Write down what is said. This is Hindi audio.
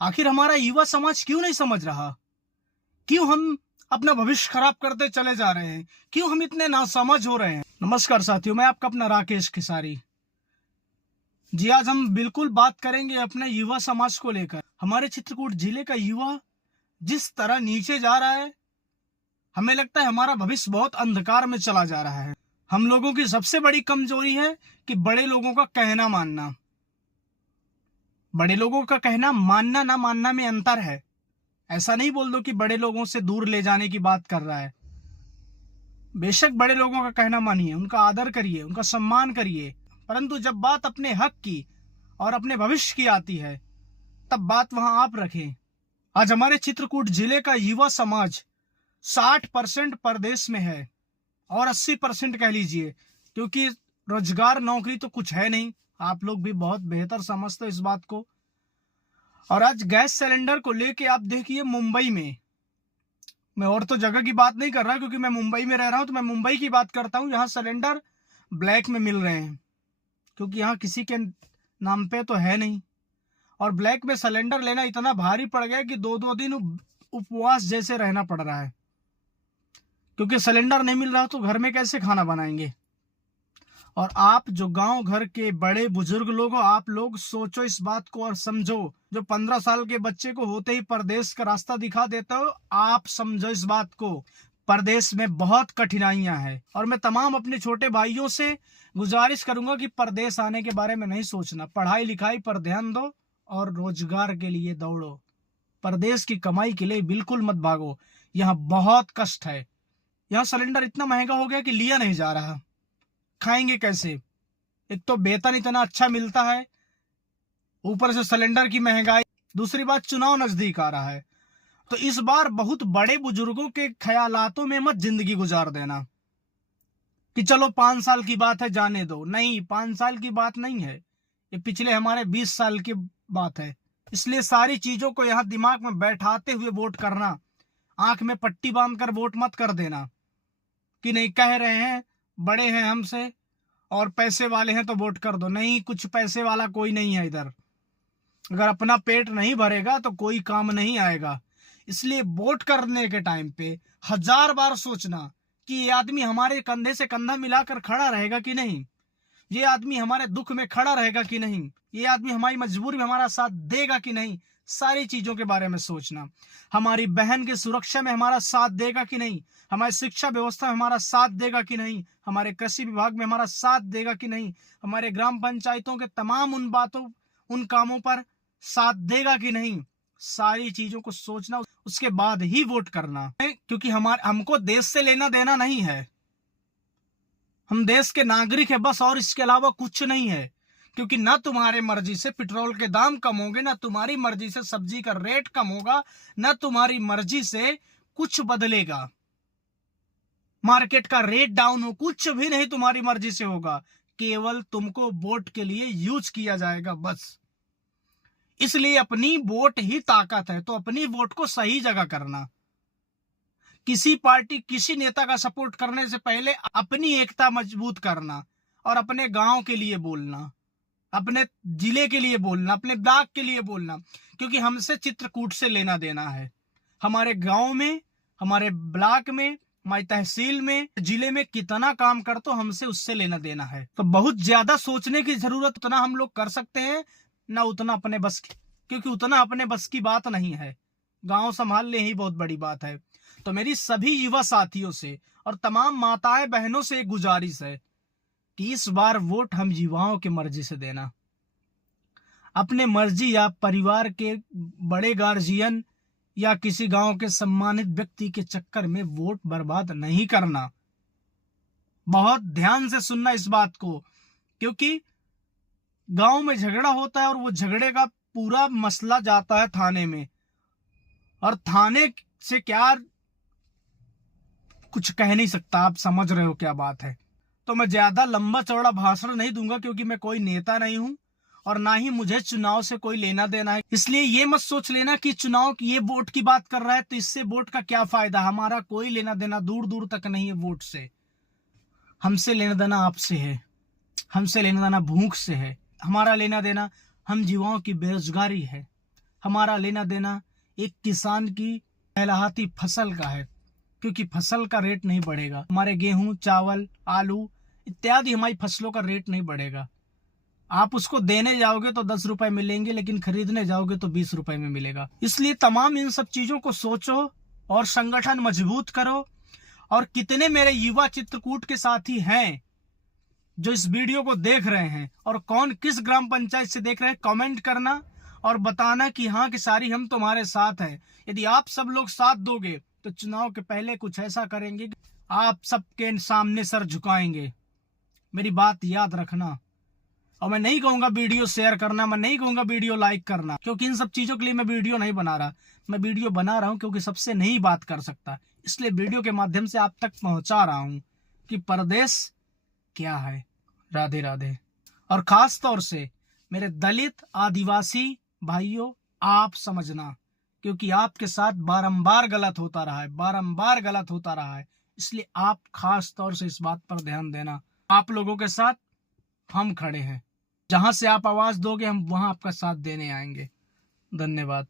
आखिर हमारा युवा समाज क्यों नहीं समझ रहा? क्यों हम अपना भविष्य खराब करते चले जा रहे हैं? क्यों हम इतने नासमझ हो रहे हैं? नमस्कार साथियों, मैं आपका अपना राकेश खिसारी। जी, आज हम बिल्कुल बात करेंगे अपने युवा समाज को लेकर। हमारे चित्रकूट जिले का युवा जिस तरह नीचे जा रहा है, हमें लगता है हमारा भविष्य बहुत अंधकार में चला जा रहा है। हम लोगों की सबसे बड़ी कमजोरी है कि बड़े लोगों का कहना मानना। बड़े लोगों का कहना मानना ना मानना में अंतर है। ऐसा नहीं बोल दो कि बड़े लोगों से दूर ले जाने की बात कर रहा है। बेशक बड़े लोगों का कहना मानिए, उनका आदर करिए, उनका सम्मान करिए, परंतु जब बात अपने हक की और अपने भविष्य की आती है, तब बात वहां आप रखें। आज हमारे चित्रकूट जिले का युवा समाज 60% परदेश में है और 80% कह लीजिए, क्योंकि रोजगार नौकरी तो कुछ है नहीं। आप लोग भी बहुत बेहतर समझते हो इस बात को। और आज गैस सिलेंडर को लेके आप देखिए, मुंबई में, मैं और तो जगह की बात नहीं कर रहा क्योंकि मैं मुंबई में रह रहा हूं, तो मैं मुंबई की बात करता हूं। यहाँ सिलेंडर ब्लैक में मिल रहे हैं क्योंकि यहाँ किसी के नाम पे तो है नहीं। और ब्लैक में सिलेंडर लेना इतना भारी पड़ गया कि 2-2 दिन उपवास जैसे रहना पड़ रहा है, क्योंकि सिलेंडर नहीं मिल रहा तो घर में कैसे खाना बनाएंगे। और आप जो गांव घर के बड़े बुजुर्ग लोग हो, आप लोग सोचो इस बात को और समझो। जो 15 साल के बच्चे को होते ही परदेश का रास्ता दिखा देते हो, आप समझो इस बात को। परदेश में बहुत कठिनाइयां हैं और मैं तमाम अपने छोटे भाइयों से गुजारिश करूंगा कि परदेश आने के बारे में नहीं सोचना। पढ़ाई लिखाई पर ध्यान दो और रोजगार के लिए दौड़ो। परदेश की कमाई के लिए बिल्कुल मत भागो। यहाँ बहुत कष्ट है। यहाँ सिलेंडर इतना महंगा हो गया कि लिया नहीं जा रहा। खाएंगे कैसे? एक तो वेतन इतना अच्छा मिलता है, ऊपर से सिलेंडर की महंगाई, दूसरी बात चुनाव नजदीक आ रहा है। तो इस बार बहुत बड़े बुजुर्गों के ख्यालातों में मत जिंदगी गुजार देना कि चलो 5 साल की बात है, जाने दो। नहीं, 5 साल की बात नहीं है, ये पिछले हमारे 20 साल की बात है। इसलिए सारी चीजों को यहाँ दिमाग में बैठाते हुए वोट करना। आंख में पट्टी बांधकर वोट मत कर देना कि नहीं, कह रहे हैं, बड़े हैं हमसे और पैसे वाले हैं तो वोट कर दो। नहीं, कुछ पैसे वाला कोई नहीं है इधर। अगर अपना पेट नहीं भरेगा तो कोई काम नहीं आएगा। इसलिए वोट करने के टाइम पे 1000 बार सोचना कि ये आदमी हमारे कंधे से कंधा मिलाकर खड़ा रहेगा कि नहीं, ये आदमी हमारे दुख में खड़ा रहेगा कि नहीं, ये आदमी हमारी मजबूरी में हमारा साथ देगा कि नहीं। सारी चीजों के बारे में सोचना। हमारी बहन की सुरक्षा में हमारा साथ देगा कि नहीं, हमारी शिक्षा व्यवस्था में हमारा साथ देगा कि नहीं, हमारे कृषि विभाग में हमारा साथ देगा कि नहीं, हमारे ग्राम पंचायतों के तमाम उन बातों, उन कामों पर साथ देगा कि नहीं। सारी चीजों को सोचना, उसके बाद ही वोट करना। क्योंकि हमको देश से लेना देना नहीं है। हम देश के नागरिक हैं बस, और इसके अलावा कुछ नहीं है। क्योंकि ना तुम्हारे मर्जी से पेट्रोल के दाम कम होंगे, ना तुम्हारी मर्जी से सब्जी का रेट कम होगा, ना तुम्हारी मर्जी से कुछ बदलेगा, मार्केट का रेट डाउन हो, कुछ भी नहीं तुम्हारी मर्जी से होगा। केवल तुमको वोट के लिए यूज किया जाएगा बस। इसलिए अपनी वोट ही ताकत है, तो अपनी वोट को सही जगह करना। किसी पार्टी, किसी नेता का सपोर्ट करने से पहले अपनी एकता मजबूत करना और अपने गांव के लिए बोलना, अपने जिले के लिए बोलना, अपने ब्लॉक के लिए बोलना। क्योंकि हमसे चित्रकूट से लेना देना है। हमारे गांव में, हमारे ब्लॉक में, हमारी तहसील में, जिले में कितना काम कर, तो हमसे उससे लेना देना है। तो बहुत ज्यादा सोचने की जरूरत, उतना हम लोग कर सकते हैं ना उतना अपने बस की, क्योंकि उतना अपने बस की बात नहीं है। गांव संभालने ही बहुत बड़ी बात है। तो मेरी सभी युवा साथियों से और तमाम माताएं बहनों से एक गुजारिश है कि इस बार वोट हम युवाओं की मर्जी से देना। अपने मर्जी या परिवार के बड़े गार्जियन या किसी गांव के सम्मानित व्यक्ति के चक्कर में वोट बर्बाद नहीं करना। बहुत ध्यान से सुनना इस बात को, क्योंकि गांव में झगड़ा होता है और वो झगड़े का पूरा मसला जाता है थाने में, और थाने से क्या कुछ कह नहीं सकता। आप समझ रहे हो क्या बात है। तो मैं ज्यादा लंबा चौड़ा भाषण नहीं दूंगा, क्योंकि मैं कोई नेता नहीं हूं और ना ही मुझे चुनाव से कोई लेना देना है। इसलिए ये मत सोच लेना कि चुनाव की, ये वोट की बात कर रहा है तो इससे वोट का क्या फायदा। हमारा कोई लेना देना दूर दूर तक नहीं है वोट से। हमसे लेना देना आपसे है, हमसे लेना देना भूख से है। हमारा लेना देना हम युवाओं की बेरोजगारी है, हमारा लेना देना एक किसान की लहलहाती फसल का है, क्योंकि फसल का रेट नहीं बढ़ेगा। हमारे गेहूं, चावल, आलू इत्यादि हमारी फसलों का रेट नहीं बढ़ेगा। आप उसको देने जाओगे तो 10 रुपए मिलेंगे, लेकिन खरीदने जाओगे तो 20 रुपए में मिलेगा। इसलिए तमाम इन सब चीजों को सोचो और संगठन मजबूत करो। और कितने मेरे युवा चित्रकूट के साथी हैं जो इस वीडियो को देख रहे हैं और कौन किस ग्राम पंचायत से देख रहे हैं, कमेंट करना और बताना कि हाँ किसारी हम तुम्हारे साथ हैं। यदि आप सब लोग साथ दोगे तो चुनाव के पहले कुछ ऐसा करेंगे, आप सबके सामने सर झुकाएंगे। मेरी बात याद रखना। और मैं नहीं कहूंगा वीडियो शेयर करना, मैं नहीं कहूंगा वीडियो लाइक करना, क्योंकि इन सब चीजों के लिए मैं वीडियो नहीं बना रहा। मैं वीडियो बना रहा हूं क्योंकि सबसे नहीं बात कर सकता, इसलिए वीडियो के माध्यम से आप तक पहुंचा रहा हूं कि परदेश क्या है। राधे राधे। और खास तौर से मेरे दलित आदिवासी भाइयों, आप समझना, क्योंकि आपके साथ बारंबार गलत होता रहा है, बारंबार गलत होता रहा है, इसलिए आप खास तौर से इस बात पर ध्यान देना। आप लोगों के साथ हम खड़े हैं। जहां से आप आवाज दोगे हम वहां आपका साथ देने आएंगे। धन्यवाद।